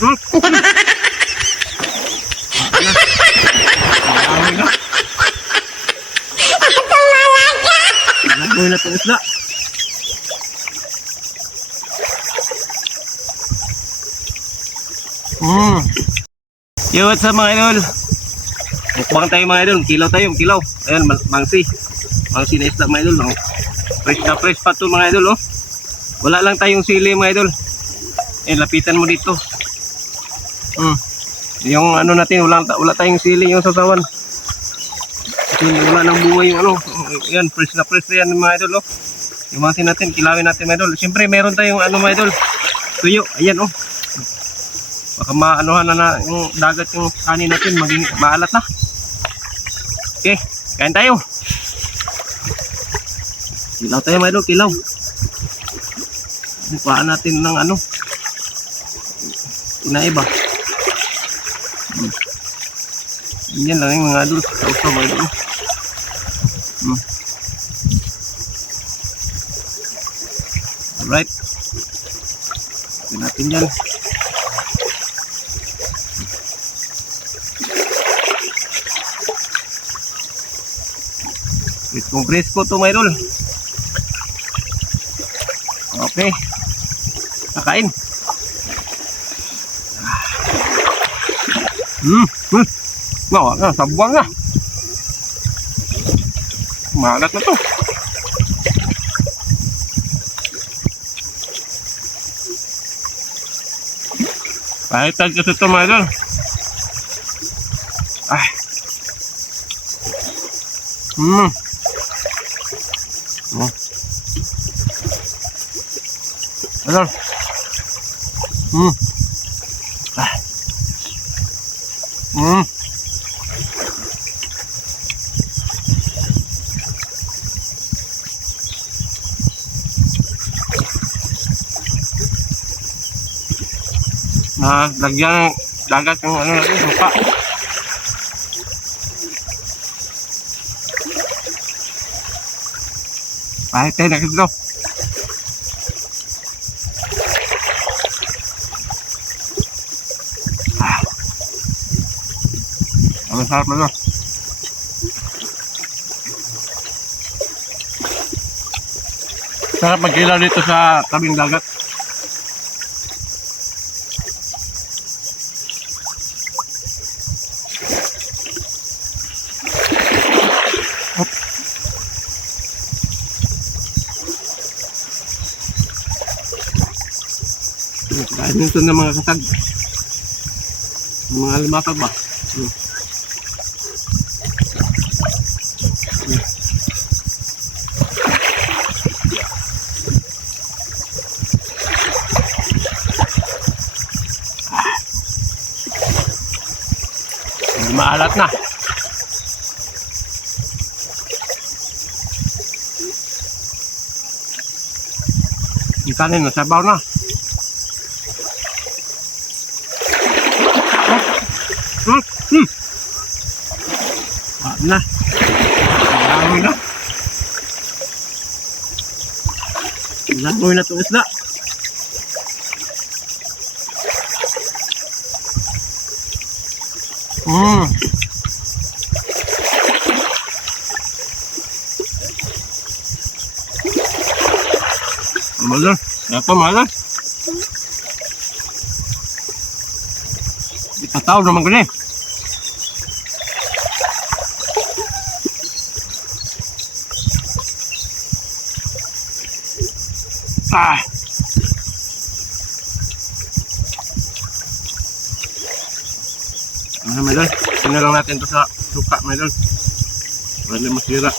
Nagboy na itong isda. Yo, what's up mga idol? Mukbang tayo mga idol. Kilaw tayo, kilaw. Ayan, mangsi. Mangsi na isda mga idol. Fresh na fresh pa ito mga idol. Wala lang tayong sili mga idol. Ayan, lapitan mo dito. Yung ano natin, wala tayong sili yung sasawan. Wala nang bunga yung ano. Ayan, fresh na yan mga idol. Yung mangsi natin, kilawin natin mga idol. Siyempre meron tayong ano mga idol, tuyo. Ayan baka maanuhan na yung dagat yung kanin natin, maging maalat na. Okay, kain tayo. Kilaw tayo mga idol, kilaw. Mukhaan natin ng ano, inaiba. Yan lang yung mga idol. Sausaw mga idol. Alright, natin yan. Itong presko to mga idol. Okay, kakain. Sabuang na. Malat na to. Pahitan kasi ito mga idol. Idol. Lagyan dagat yung ano natin, suka. Pahit tayo na ito. Ang sarap na ito. Sarap magkilaw dito sa tabing dagat. Kain nito ng mga kasag, mga limakag ba. Maalat na. Yung kanin nasabaw na. Na. Langoy na. Langoy na itong isda. Malas. Apa malas? Ipataw naman gani. Ano medol? Lang natin to sa suka medol. Wala masira.